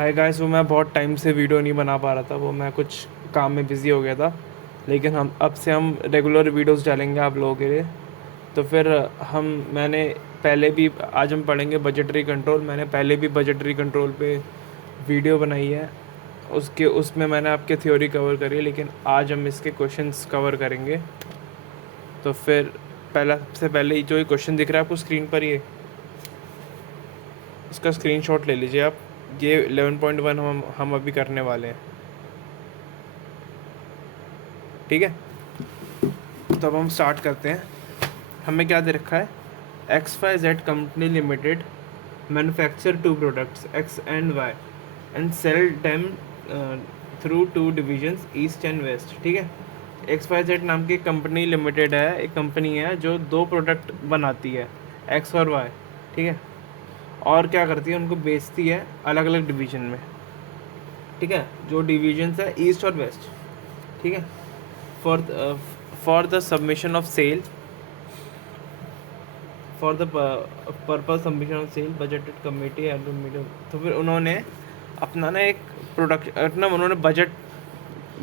Hi guys, वो मैं बहुत टाइम से वीडियो नहीं बना पा रहा था। वो मैं कुछ काम में बिज़ी हो गया था। लेकिन हम अब से हम रेगुलर वीडियोस डालेंगे आप लोगों के लिए। तो फिर हम मैंने पहले भी आज हम पढ़ेंगे बजटरी कंट्रोल। मैंने पहले भी बजटरी कंट्रोल पे वीडियो बनाई है। उसके उसमें मैंने आपके थ्योरी कवर करी है, लेकिन आज हम इसके क्वेश्चंस कवर करेंगे। तो फिर पहला सबसे पहले जो ये क्वेश्चन दिख रहा है आपको स्क्रीन पर, ये इसका स्क्रीनशॉट ले लीजिए आप। ये 11.1 हम अभी करने वाले हैं। ठीक है, तो अब हम स्टार्ट करते हैं। हमें क्या दे रखा है? XYZ company limited manufacture two products X and Y and sell them through two divisions east and west. ठीक है, XYZ नाम की कंपनी लिमिटेड है, एक कंपनी है जो दो प्रोडक्ट बनाती है, X और Y। ठीक है, और क्या करती है, उनको बेचती है अलग अलग डिवीजन में। ठीक है, जो डिविजन्स है ईस्ट और वेस्ट। ठीक है, for for the submission of sale for the purpose submission of sale budgeted committee and medium. तो फिर उन्होंने अपना ना एक प्रोडक्ट अपना उन्होंने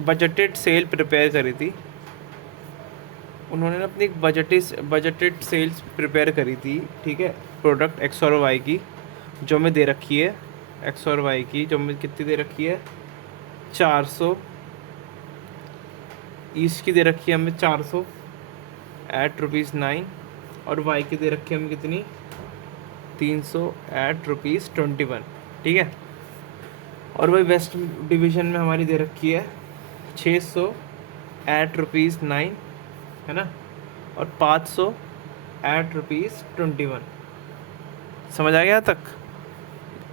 बजटेड सेल प्रिपेयर करी थी। उन्होंने ना अपनी एक बजटेड सेल्स प्रिपेयर करी थी। ठीक है, प्रोडक्ट एक्स और वाई की जो हमें दे रखी है। एक्स और वाई की जो हमें कितनी दे रखी है? 400। ईस्ट की दे रखी है हमें 400 एट ₹9। और वाई की दे रखी है हमें कितनी? 300 एट ₹21। ठीक है, और वही वेस्ट डिवीज़न में हमारी दे रखी है 600 एट ₹9, है ना, और 500 एट ₹21। समझ आ गया यहाँ तक?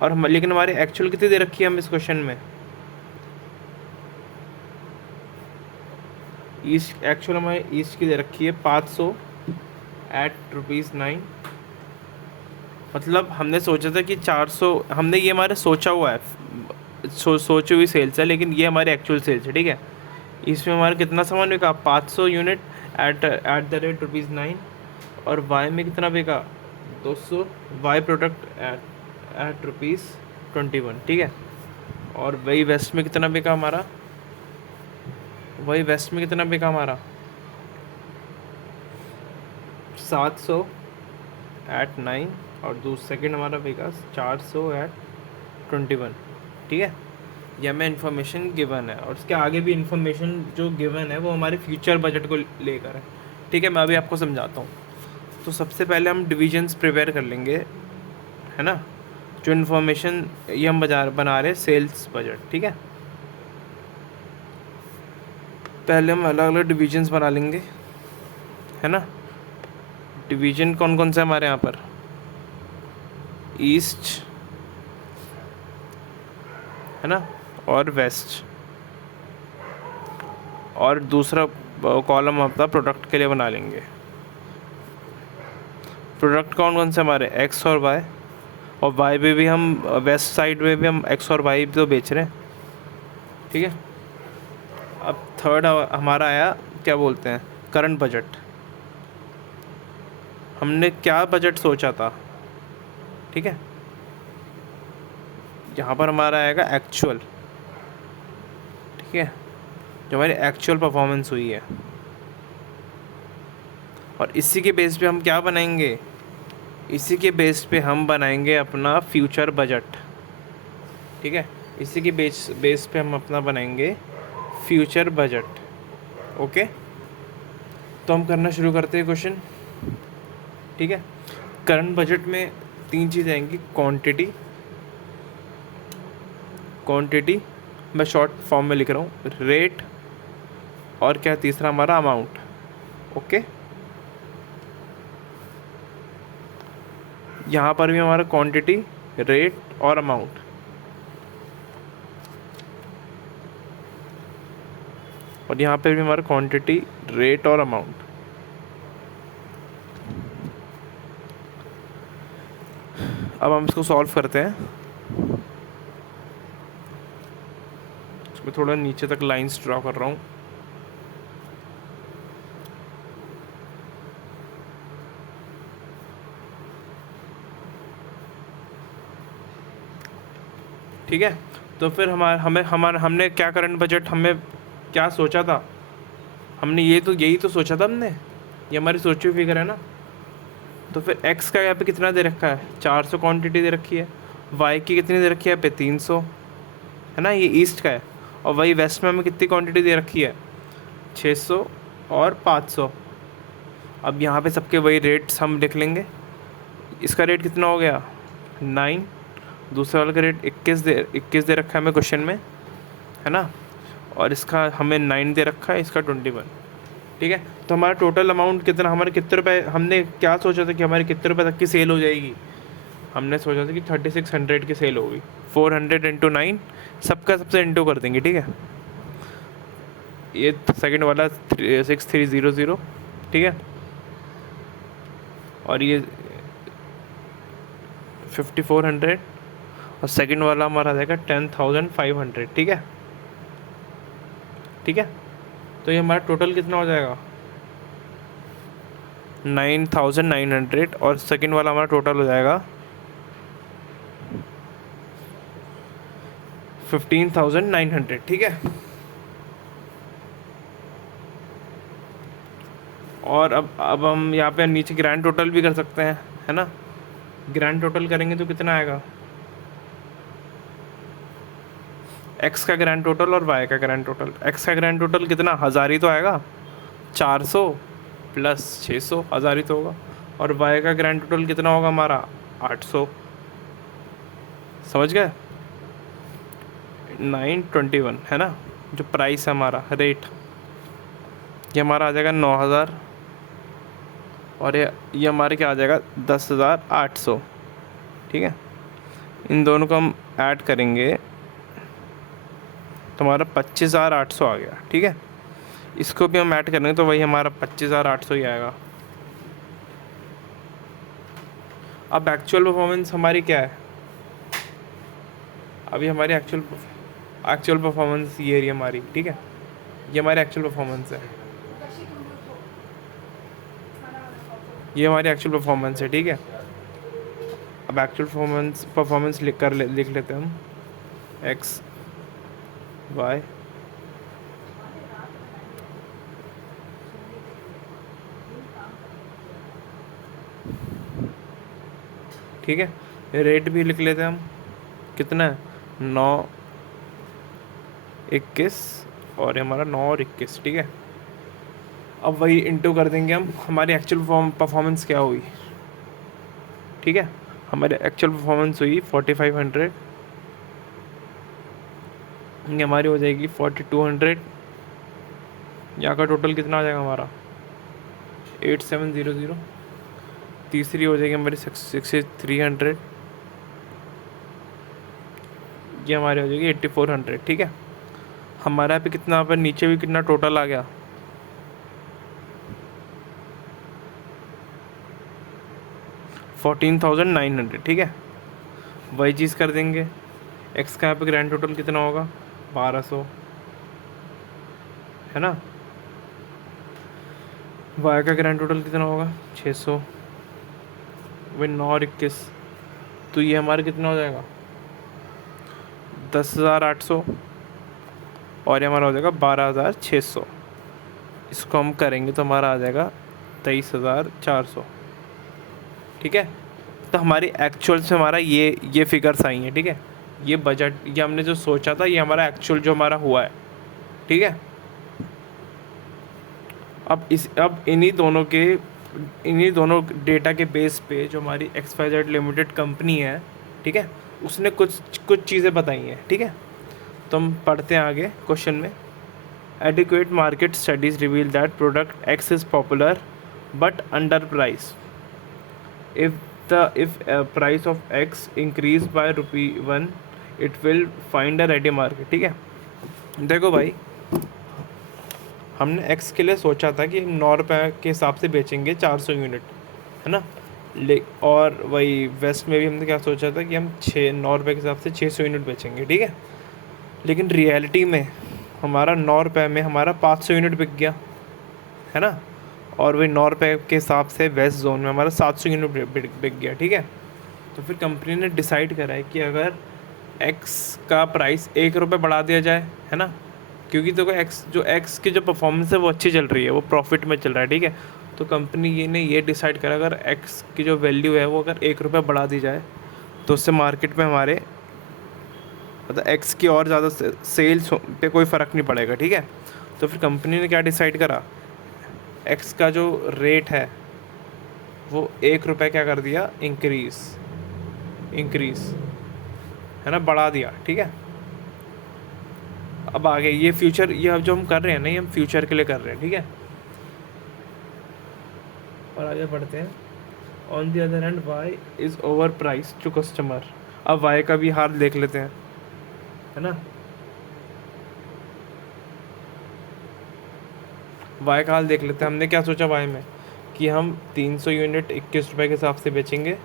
और हम लेकिन हमारी एक्चुअल कितनी दे रखी है हम इस क्वेश्चन में? ईस्ट एक्चुअल हमारी ईस्ट की दे रखी है 500 एट ₹9। मतलब हमने सोचा था कि 400, हमने ये हमारा सोचा हुआ है, सोची हुई सेल्स है, लेकिन ये हमारी एक्चुअल सेल्स है। ठीक है, इसमें हमारा कितना सामान बिका? 500 यूनिट एट द रेट ₹9। और वाई में कितना बिका? 200 वाई प्रोडक्ट एट ₹21। ठीक है, और वही वेस्ट में कितना बिका हमारा? वही वेस्ट में कितना बिका हमारा? 700 एट 9। और सेकेंड हमारा बिका 400 एट 21। ठीक है, ये हमें इन्फॉर्मेशन गिवन है, और उसके आगे भी इन्फॉर्मेशन जो गिवन है वो हमारे फ्यूचर बजट को लेकर है। ठीक है, मैं अभी आपको समझाता हूँ। तो सबसे पहले हम डिविजन्स प्रिपेयर कर लेंगे, है ना, जो इन्फॉर्मेशन ये हम बना रहे सेल्स बजट। ठीक है, पहले हम अलग अलग डिविजन्स बना लेंगे, है ना। डिवीजन कौन कौन से हमारे यहाँ पर? ईस्ट, है ना, और वेस्ट। और दूसरा कॉलम अपना प्रोडक्ट के लिए बना लेंगे। प्रोडक्ट कौन कौन से हमारे? एक्स और वाई। और वाई पे भी हम वेस्ट साइड में भी हम एक्स और वाई तो बेच रहे हैं। ठीक है, अब थर्ड हमारा आया, क्या बोलते हैं, करंट बजट। हमने क्या बजट सोचा था? ठीक है, यहाँ पर हमारा आएगा एक्चुअल। ठीक है, जो हमारी एक्चुअल परफॉर्मेंस हुई है, और इसी के बेस पे हम क्या बनाएंगे? इसी के बेस पे हम बनाएंगे अपना फ्यूचर बजट। ठीक है, इसी के बेस पे हम अपना बनाएंगे फ्यूचर बजट। ओके, तो हम करना शुरू करते हैं क्वेश्चन। ठीक है, करंट बजट में तीन चीज़ें आएंगी। क्वांटिटी मैं शॉर्ट फॉर्म में लिख रहा हूँ, रेट, और क्या तीसरा हमारा? अमाउंट। ओके, यहाँ पर भी हमारा क्वांटिटी, रेट और अमाउंट। और यहाँ पे भी हमारा क्वांटिटी, रेट और अमाउंट। अब हम इसको सॉल्व करते हैं। मैं थोड़ा नीचे तक लाइंस ड्रॉ कर रहा हूँ। ठीक ठीक है। तो फिर हमने क्या करंट बजट हमें क्या सोचा था, हमने यही तो सोचा था हमने, ये हमारी सोची हुई फिगर है ना। तो फिर एक्स का यहाँ पे कितना दे रखा है, 400 क्वांटिटी दे रखी है, वाई की कितनी दे रखी है पे 300, है ना, ये ईस्ट का है। और वही वेस्ट में हमें कितनी क्वांटिटी दे रखी है, 600 और 500। अब यहाँ पे सबके वही रेट्स हम लिख लेंगे। इसका रेट कितना हो गया 9, दूसरे वाले का रेट 21 दे रखा है हमें क्वेश्चन में, है ना, और इसका हमें 9 दे रखा है, इसका 21। ठीक है। तो हमारा टोटल अमाउंट कितना, हमारे कितने रुपए, हमने क्या सोचा था कि हमारे कितने रुपए तक की सेल हो जाएगी, हमने सोचा था कि 3600 की सेल होगी। 400 इंटू 9, सबका सबसे इंटू कर देंगे, ठीक है। ये सेकंड वाला 6300, ठीक है, और ये 5400, और सेकंड वाला हमारा आ जाएगा 10500, ठीक है। ठीक है, तो ये हमारा टोटल कितना हो जाएगा 9900, और सेकंड वाला हमारा टोटल हो जाएगा 15900, ठीक है। और अब हम यहाँ पे नीचे ग्रैंड टोटल भी कर सकते हैं, है ना। ग्रैंड टोटल करेंगे तो कितना आएगा, एक्स का ग्रैंड टोटल और वाई का ग्रैंड टोटल। एक्स का ग्रैंड टोटल कितना, 1000 ही तो आएगा, 400 प्लस 600, 1000 ही तो होगा। और वाई का ग्रैंड टोटल कितना होगा हमारा, 800। समझ गए, 921, है ना, जो प्राइस है हमारा रेट, ये हमारा आ जाएगा 9000, और ये हमारे क्या आ जाएगा 10800, ठीक है। इन दोनों को हम ऐड करेंगे तो हमारा 25800 आ गया, ठीक है। इसको भी हम ऐड करेंगे तो वही हमारा 25800 ही आएगा। अब एक्चुअल परफॉर्मेंस हमारी क्या है, अभी हमारी एक्चुअल परफॉर्मेंस ये रही हमारी, ठीक है, ये हमारी एक्चुअल परफॉर्मेंस है, ये हमारी एक्चुअल परफॉर्मेंस है, ठीक है। अब एक्चुअल परफॉर्मेंस लिख लेते हैं हम, एक्स वाई ठीक है। रेट भी लिख लेते हैं हम, कितना है 921, और हमारा 9 और 21, ठीक है। अब वही इंटू कर देंगे हम, हमारी एक्चुअल परफॉर्मेंस क्या हुई, ठीक है। हमारी एक्चुअल परफॉर्मेंस हुई 4500, ये हमारी हो जाएगी 4200। यहाँ का टोटल कितना आ जाएगा हमारा 8700। तीसरी हो जाएगी हमारी 6300, ये हमारी हो जाएगी 8400, ठीक है। हमारे यहाँ पे कितना, यहाँ पर नीचे भी कितना टोटल आ गया 14900, ठीक है। वही चीज़ कर देंगे, एक्स का यहाँ पे ग्रैंड टोटल कितना होगा 1200, है ना। वाई का ग्रैंड टोटल कितना होगा 600, वही 9 और 21, तो ये हमारा कितना हो जाएगा 10800, और ये हमारा हो जाएगा 12600। इसको हम करेंगे तो हमारा आ जाएगा 23400, ठीक है। तो हमारी एक्चुअल से हमारा ये फिगर्स आई हैं, ठीक है। ये बजट, ये हमने जो सोचा था, ये हमारा एक्चुअल जो हमारा हुआ है, ठीक है। अब इन्हीं दोनों डेटा के बेस पे जो हमारी XYZ लिमिटेड कंपनी है, ठीक है, उसने कुछ चीज़ें बताई हैं, ठीक है। तो हम पढ़ते हैं आगे क्वेश्चन में। Adequate market studies reveal that product x is popular but under price. If price of x increase by ₹1, it will find a ready market, ठीक है। देखो भाई, हमने एक्स के लिए सोचा था कि हम 9 रुपये के हिसाब से बेचेंगे 400 यूनिट, है ना। और वही वेस्ट में भी हमने क्या सोचा था कि हम 9 रुपये के हिसाब से 600 यूनिट बेचेंगे, ठीक है। लेकिन रियलिटी में हमारा 9 रुपये में हमारा 500 यूनिट बिक गया, है ना। और वही 9 रुपये के हिसाब से वेस्ट जोन में हमारा 700 यूनिट बिक गया, ठीक है। तो फिर कंपनी ने डिसाइड करा है कि अगर एक्स का प्राइस 1 रुपये बढ़ा दिया जाए, है ना, क्योंकि देखो एक्स की जो परफॉर्मेंस है वो अच्छी चल रही है, वो प्रॉफिट में चल रहा है, ठीक है। तो कंपनी ने ये डिसाइड करा अगर एक्स की जो वैल्यू है वो अगर 1 रुपये बढ़ा दी जाए तो उससे मार्केट में हमारे मतलब एक्स की और ज़्यादा सेल्स पे कोई फ़र्क नहीं पड़ेगा, ठीक है। तो फिर कंपनी ने क्या डिसाइड करा, एक्स का जो रेट है वो 1 रुपये क्या कर दिया, इंक्रीज़, है ना, बढ़ा दिया, ठीक है। अब आगे ये फ्यूचर, ये अब जो हम कर रहे हैं ना, ये हम फ्यूचर के लिए कर रहे हैं, ठीक है। और आगे बढ़ते हैं। On the other hand Y is over price to customer. अब वाई का भी हाल देख लेते हैं, है ना। वाई का हाल देख लेते हैं। हमने क्या सोचा वाई में कि हम 300 यूनिट 21 रुपये के हिसाब से बेचेंगे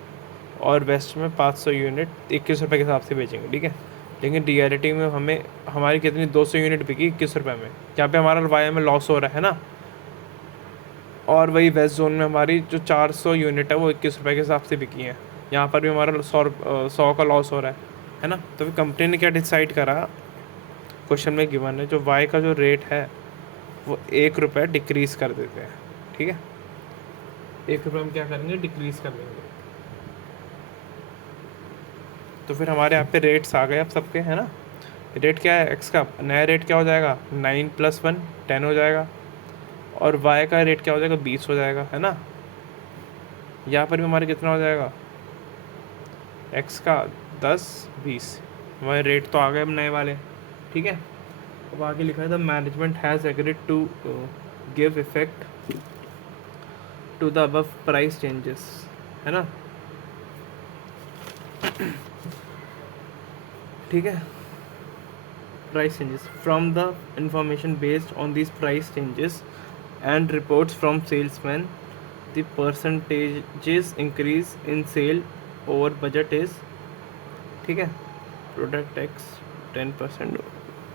और वेस्ट में 500 यूनिट 21 रुपये के हिसाब से बेचेंगे, ठीक है। लेकिन रियलिटी में हमें हमारी कितनी 200 यूनिट बिकी 21 रुपये में, जहाँ पे हमारा वाई में लॉस हो रहा है ना। और वही वेस्ट जोन में हमारी जो 400 यूनिट है वो 21 रुपये के हिसाब से बिकी हैं, यहाँ पर भी हमारा 100 का लॉस हो रहा है ना। तो फिर कंपनी ने क्या डिसाइड करा, क्वेश्चन में गिवन है जो वाई का जो रेट है वो 1 रुपये डिक्रीज़ कर देते हैं, ठीक है। 1 रुपये हम क्या करेंगे, डिक्रीज़ कर देंगे। तो फिर हमारे यहाँ पे रेट्स आ गए अब सबके, है ना। रेट क्या है, एक्स का नया रेट क्या हो जाएगा, 9 + 1 10 हो जाएगा, और वाई का रेट क्या हो जाएगा, 20 हो जाएगा, है ना। यहाँ पर भी हमारे कितना हो जाएगा, एक्स का 10 20, हमारे रेट तो आ गए अब नए वाले, ठीक है। अब आगे लिखा है the management has agreed to give effect to the above price changes, है ना, ठीक है। Price changes from the information based on this price changes and reports from salesman the percentages increase in sale over budget is, ठीक है। Product x 10%,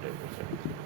10%,